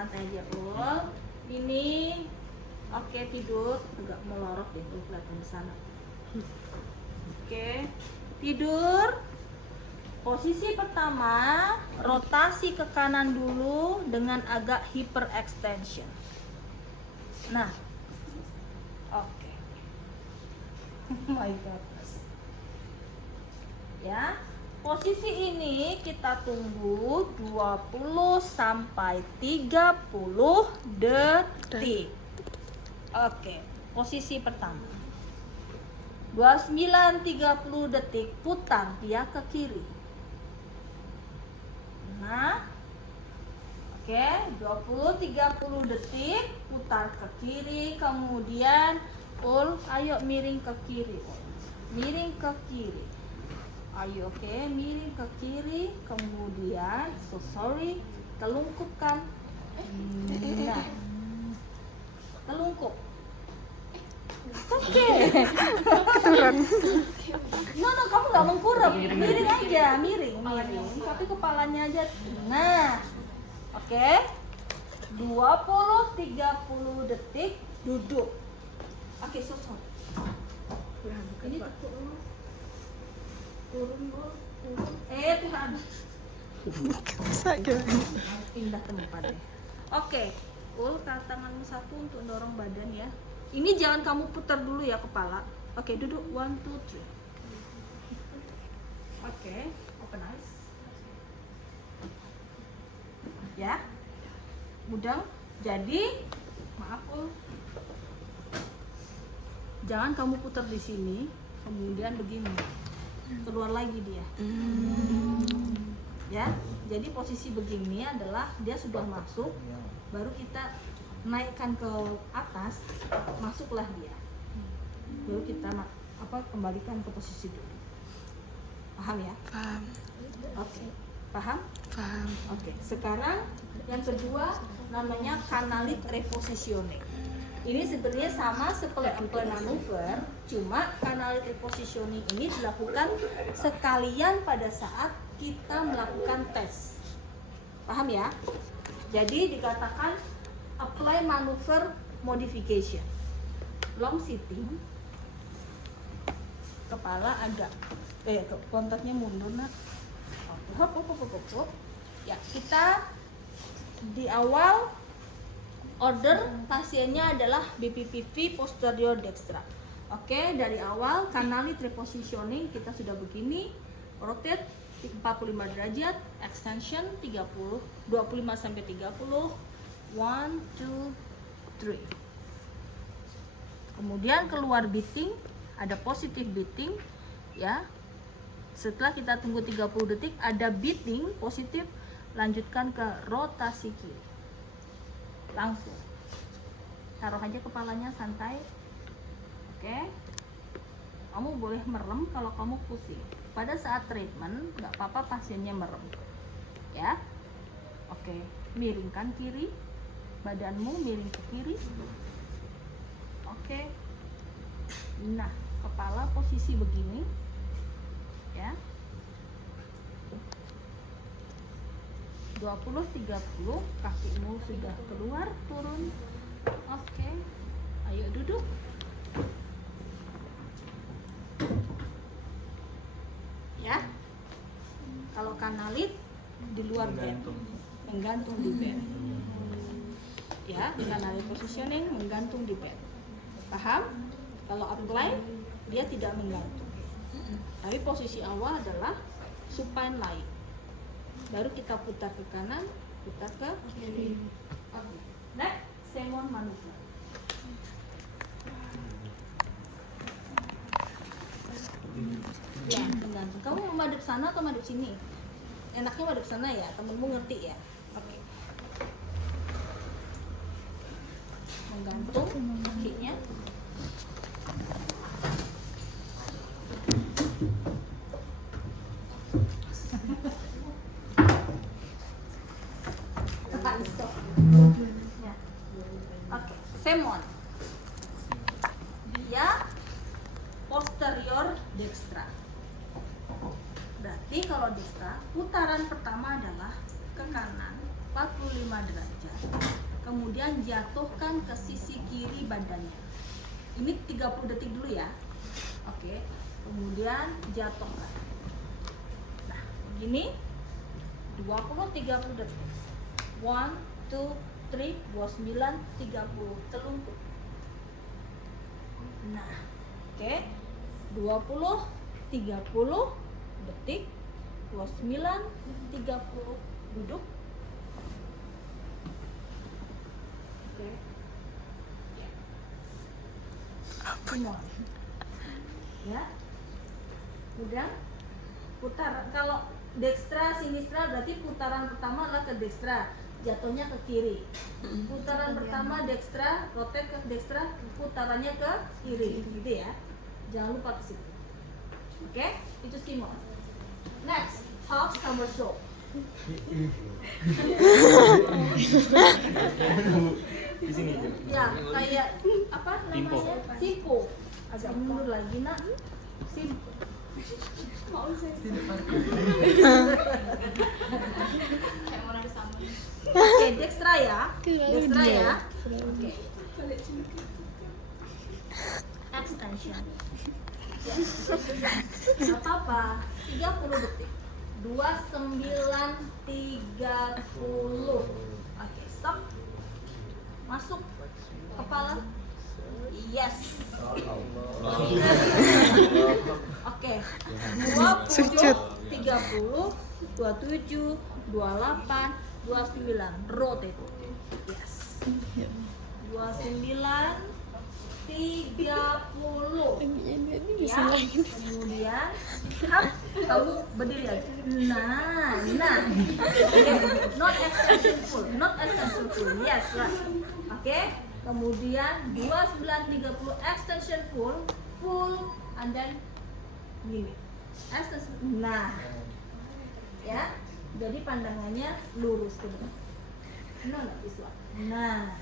santai aja Ul. Ini oke, tidur. Agak melorot deh Ul, kelihatan di sana. Oke, tidur. Posisi pertama, rotasi ke kanan dulu dengan agak hyperextension. Nah, oke. Oh my god. Ya, posisi ini kita tunggu 20 sampai 30 detik. Oke, posisi pertama. 29-30 detik, putar dia ke kiri. Nah, oke, 20-30 detik, putar ke kiri, kemudian ayo miring ke kiri, miring ke kiri. Ayo, oke, miring ke kiri, kemudian, telungkupkan. Nah, telungkup. Oke. Turun. No, kamu nggak mengkurap, miring aja, miring, tapi kepalanya aja. Nah, oke, 20-30 detik, duduk. Oke, ini turun. Tuhan. Bisa gimana? Pindah tempat deh. Oke, tanganmu satu untuk dorong badan ya. Ini jangan kamu putar dulu ya kepala. Oke, duduk. 1, 2, 3. Oke, open eyes. Ya, mudah. Jadi, maaf jangan kamu putar di sini, kemudian begini, keluar lagi dia. Ya, jadi posisi begini adalah dia sudah masuk, baru kita naikkan ke atas, masuklah dia, baru kita kembalikan ke posisi dulu. Paham ya? Paham. Oke, paham? Paham. Oke, sekarang yang kedua namanya canalit repositioning. Ini sebenarnya sama seperti employ maneuver, cuma canalit repositioning ini dilakukan sekalian pada saat kita melakukan tes. Paham ya? Jadi dikatakan apply maneuver modification. Long sitting, kepala agak kontaknya mundur nak. Hop. Ya, kita di awal order pasiennya adalah BPPV posterior dextra. Oke, dari awal canalit repositioning kita sudah begini, rotate 45 derajat, extension 25 sampai 30. 1, 2, 3. Kemudian keluar beating, ada positif beating ya. Setelah kita tunggu 30 detik ada beating positif, lanjutkan ke rotasi kiri. Langsung. Taruh aja kepalanya santai. Oke. Kamu boleh merem kalau kamu pusing. Pada saat treatment nggak apa-apa pasiennya merem. Ya. Oke, miringkan kiri. Badanmu miring ke kiri. Oke. Nah, kepala posisi begini ya. 20-30, kakimu sudah keluar, turun. Oke. Ayo duduk. Ya. Kalau kanalit di luar bed, menggantung di bed. Ya, canalit positioning menggantung di bed. Paham? Kalau apply dia tidak menggantung. Tapi posisi awal adalah supine lie. Baru kita putar ke kanan, putar ke kiri. Oke. Next, Semon maneuver. Ya, menggantung. Kamu mau madep sana atau madep sini? Enaknya madep sana ya, temenmu ngerti ya. Oke. Menggantung kakinya. Ya. Oke, Semon. Dia posterior dextra. Berarti kalau dextra, putaran pertama adalah ke kanan 45 derajat. kemudian jatuhkan ke sisi kiri badannya. Ini 30 detik dulu ya. Oke, kemudian jatuhkan. Nah, begini 20-30 detik. 1, 2, 3, 29, 30. Telungkup. Nah, oke. 20-30 detik. 29-30. Duduk. Oke. Semua. Ya. Udah. Putar. Kalau dextra sinistra berarti putaran pertama adalah ke dextra, jatuhnya ke kiri. Putaran pertama dextra, rotate ke dextra, putarannya ke kiri, gitu ya. Jangan lupa ke situ. Oke, itu Simon. Next, half somersault. Di sini tuh. Ya, kayak apa namanya? Simpo. Agak mundur lagi nak. Simpo. Oke, dextra ya. Dextra ya. Oke. Extension. Gak apa-apa. 30 detik. 29-30. Oke, stop. Masuk kepala. Yes. Oke. 20, Sujud. 30, 27, 28, 29. Rotate. Yes. 29, 30. Ya. Kemudian kamu berdiri lagi. Nah. Oke. Not extension full. Yes, right. Oke. Kemudian 29-30 extension full, and then gini. Extension. Nah. Ya. Jadi pandangannya lurus ke depan. No, this one. Nah.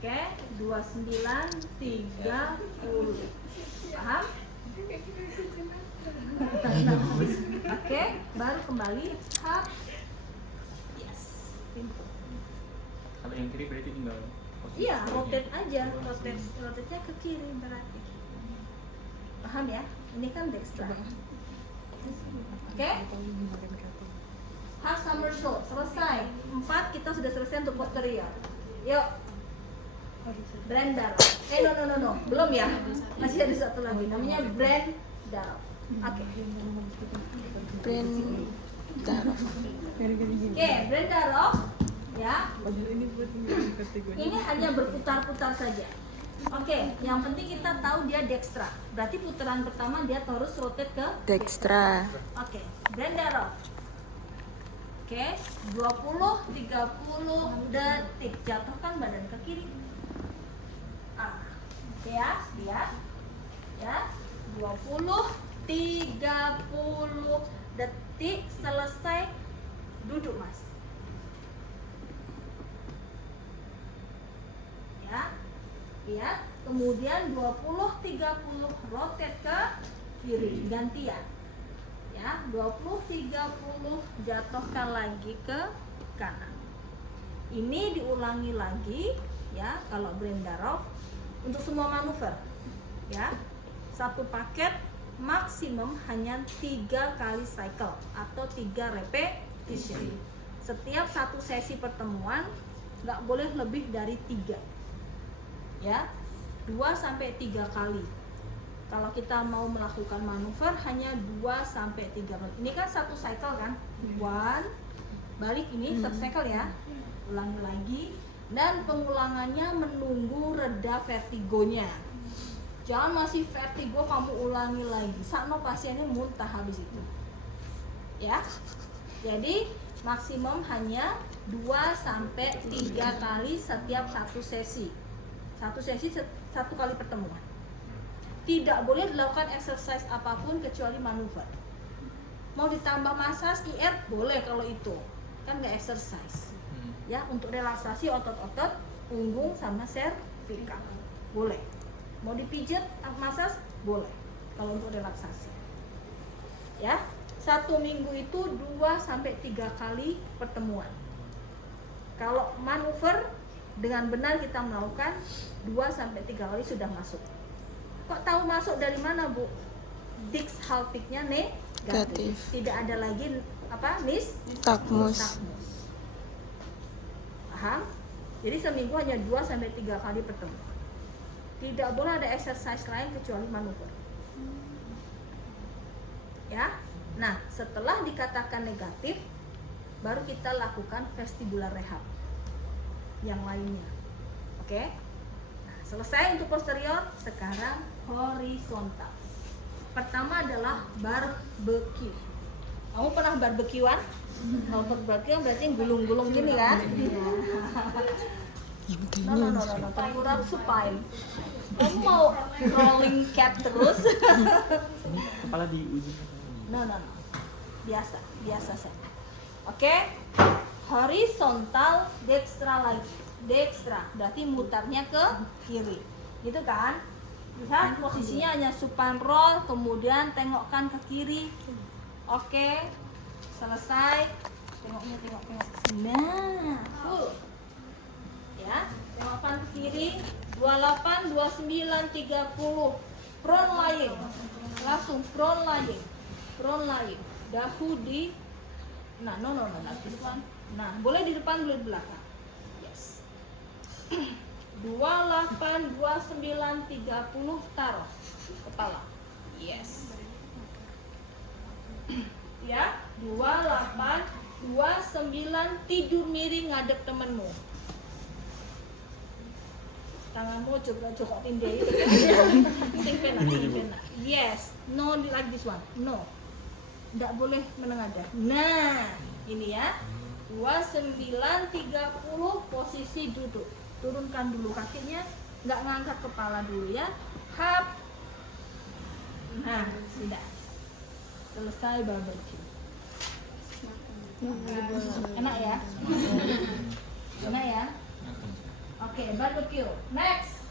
Oke, 29-30. Paham? Oke, baru kembali. Hap. Yes. Kalau yang kiri berarti tinggal posisi Iya, sebaliknya. rotate aja. Rotate-nya ke kiri berarti. Paham ya? Ini kan dextra. Oke? Half somersault selesai. 4 kita sudah selesai untuk posterior. Yuk. Brenda. No. Belum ya? Masih ada satu lagi. Namanya Brenda. Oke. Brand darah. Oke, Brenda Rock. Ya. Ini hanya berputar-putar saja. Oke, yang penting kita tahu dia dextra. Berarti putaran pertama dia terus rotate ke Dextra. Oke, Brenda Rock. Oke, 20-30 detik. Jatuhkan badan ke kiri. Oke ya, lihat. Ya, 20-30 detik selesai. Duduk, Mas. Ya. Lihat, kemudian 20-30 rotate ke kiri, gantian. Ya, 20-30 jatuhkan lagi ke kanan. Ini diulangi lagi ya kalau Brenda Rock untuk semua manuver. Ya. Satu paket maksimum hanya 3 kali cycle atau 3 repetition. Setiap satu sesi pertemuan nggak boleh lebih dari 3. Ya, 2-3 kali. Kalau kita mau melakukan manuver hanya 2-3 kali. Ini kan satu cycle kan? Balik ini satu cycle ya. Ulangi lagi dan pengulangannya menunggu reda vertigonya. Jangan masih vertigo kamu ulangi lagi. Sakno pasiennya muntah habis itu. Ya. Jadi maksimum hanya 2-3 kali setiap satu sesi. Satu sesi satu kali pertemuan. Tidak boleh dilakukan exercise apapun kecuali manuver. Mau ditambah massage IR boleh kalau itu. Kan nggak exercise. Ya, untuk relaksasi otot-otot punggung sama cervical. Boleh. Mau dipijat massage boleh. Kalau untuk relaksasi. Ya. 1 minggu itu 2-3 kali pertemuan. Kalau manuver dengan benar kita melakukan 2-3 kali sudah masuk. Kok tahu masuk dari mana, Bu? Dix-haltiknya negatif. Tidak ada lagi apa? Nistagmus. Paham? Jadi seminggu hanya 2-3 kali bertemu. Tidak boleh ada exercise lain kecuali manuver. Ya. Nah, setelah dikatakan negatif, baru kita lakukan vestibular rehab yang lainnya. Oke? Nah, selesai untuk posterior, sekarang horizontal. Pertama adalah barbecue. Kamu pernah barbekyuan? Kalau barbecue berarti gulung-gulung gini kan? No. Tengkurap supine. Kamu mau rolling cat terus? Kepala di ujung. No. Biasa saja. Oke? Horizontal dextra lagi. Dextra berarti mutarnya ke kiri. Gitu kan? Lihat posisinya hanya supine roll, kemudian tengokkan ke kiri. Oke. Selesai. Tengok. Nah, full. Ya, tengokkan ke kiri. 28, 29, 30. Prone lying. Langsung prone lying. Dahu di no, this one. Nah, boleh di depan, boleh di belakang. Yes. 28, 29, 30 taruh kepala. Yes. Ya, 28, 29 tidur miring ngadep temenmu. Tanganmu coba-coba dia itu kan. Sing pena. Yes. No like this one. No. Tidak boleh menengadah. Nah, ini ya. 29, 30 posisi duduk. Turunkan dulu kakinya, nggak ngangkat kepala dulu ya. Hap. Nah, sudah. Selesai barbecue. Enak ya? Enak ya? Oke, barbecue. Next.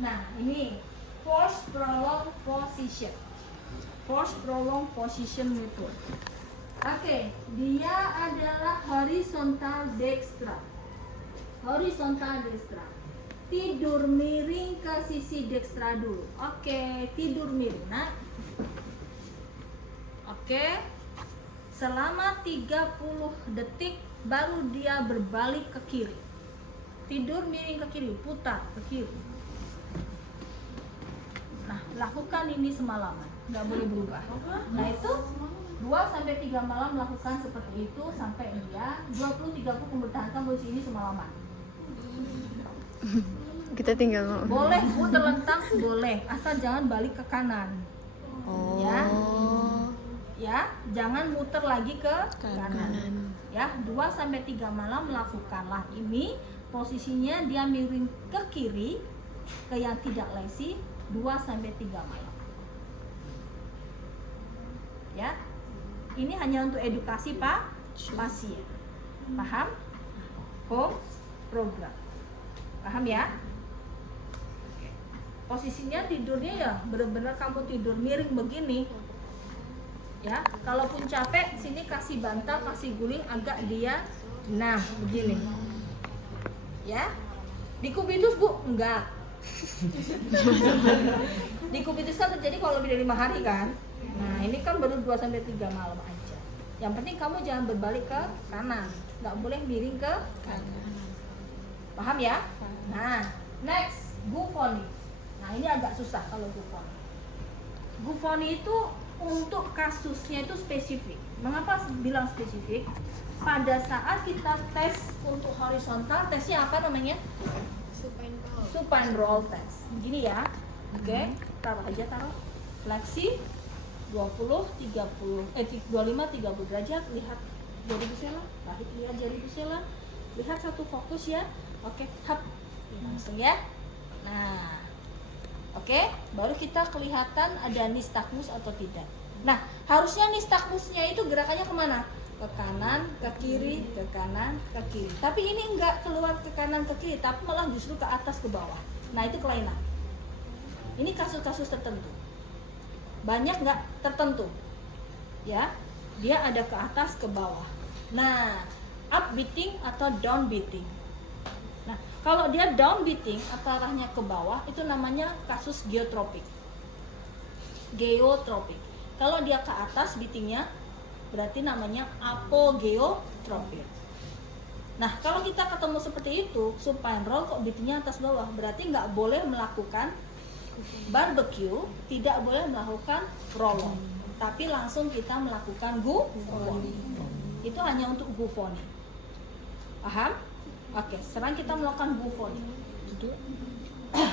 Nah, ini force prolong position. Force prolong position method. Oke, dia adalah horizontal dextra. Tidur miring ke sisi dextra dulu. Oke, tidur miring. Nah. Oke. Selama 30 detik baru dia berbalik ke kiri. Tidur miring ke kiri, putar ke kiri. Nah, lakukan ini semalaman. Nggak boleh berubah. Nah, itu 2-3 malam lakukan seperti itu sampai dia 20-30 mempertahankan posisi ini semalaman. Kita tinggal Boleh Bu terlentang, boleh, asal jangan balik ke kanan. Ya, jangan muter lagi ke kanan. Ya, 2-3 malam melakukanlah ini. Posisinya dia miring ke kiri, ke yang tidak lazy 2-3 malam. Ya, ini hanya untuk edukasi pasien. Paham? Home program. Paham ya? Oke. Posisinya tidurnya ya benar-benar kamu tidur miring begini. Ya, kalaupun capek sini kasih bantal, kasih guling agak dia. Nah, begini. Ya. Di kubitus Bu, enggak. Di kubitus kan terjadi kalau lebih dari 5 hari kan. Nah, ini kan baru 2-3 malam aja. Yang penting kamu jangan berbalik ke kanan. Nggak boleh miring ke kanan. Paham ya? Nah, next, Gufoni. Nah, ini agak susah kalau Gufoni. Gufoni itu untuk kasusnya itu spesifik. Mengapa bilang spesifik? Pada saat kita tes untuk horizontal, tesnya apa namanya? Supine roll test. Begini ya. Oke, taruh fleksi 25-30 derajat, lihat jari busela, lihat jari busela, lihat satu fokus ya. Oke, hap, langsung ya. Nah, oke, baru kita kelihatan ada nistagmus atau tidak. Nah, harusnya nistagmusnya itu gerakannya kemana? Ke kanan, ke kiri, ke kanan, ke kiri. Tapi ini enggak keluar ke kanan, ke kiri, tapi malah justru ke atas, ke bawah. Nah, itu kelainan. Ini kasus-kasus tertentu. Banyak nggak tertentu, ya, dia ada ke atas ke bawah. Nah, up beating atau down beating. Nah, kalau dia down beating atau arahnya ke bawah itu namanya kasus geotropik. Geotropik. Kalau dia ke atas beatingnya berarti namanya apogeotropik. Nah, kalau kita ketemu seperti itu, supine roll kok beatingnya atas bawah, berarti nggak boleh melakukan barbecue, tidak boleh melakukan roll on, tapi langsung kita melakukan gufoni. Itu hanya untuk gufoni. Paham? Oke, sekarang kita melakukan gufoni. Duduk.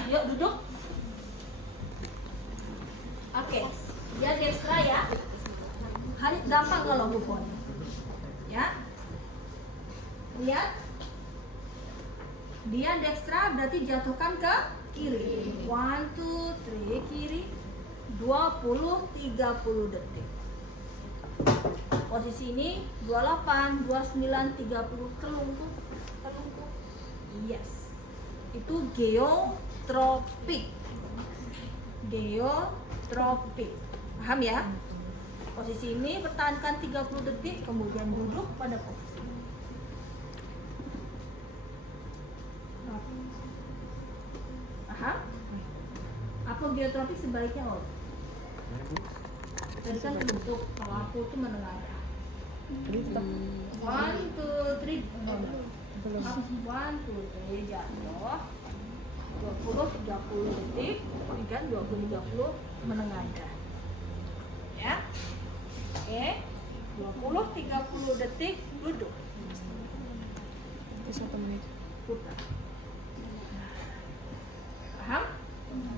Yuk duduk. Oke, dia dextra ya. Gampang kalau gufoni. Ya. Lihat. Dia dextra berarti jatuhkan ke kiri. 1, 2, 3 kiri. 20, 30 detik. Posisi ini 28, 29, 30 kelungkup. Yes. Itu geotropik. Geotropik. Paham ya? Posisi ini pertahankan 30 detik, kemudian duduk pada posisi ini. Paham? Apa geotropik sebaliknya, Om? Tadi kan bentuk, kalau aku itu menengadah. 1, 2, 3 up, 1, 2, 3 jatuh. 20, 30 detik. Ini kan 20, 30 menengadah. Ya. Oke. 20, 30 detik duduk. 1 menit. Putar. Paham?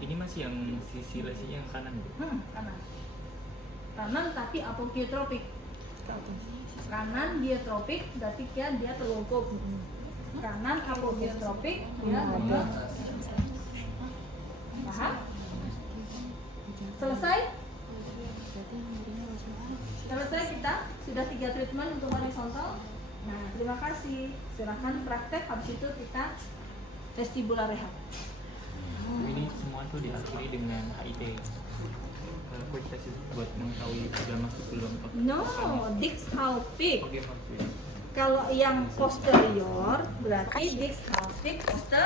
Ini masih yang sisi lesinya yang kanan, Bu. Kanan. Kanan tapi apogeotropik. Kanan geotropik berarti dia terlungkup. Kanan apogeotropik dia mundur. Paham? Selesai? Selesai kita sudah 3 treatment untuk horizontal. Nah, terima kasih. Silakan praktek, habis itu kita vestibular rehab. Ini semua tuh diakhiri dengan HIT. Quick test itu buat mengetahui sudah masuk belum. No, Dix-Hallpik. Oke, maksudnya. Kalau yang posterior berarti Dix-Hallpik posterior.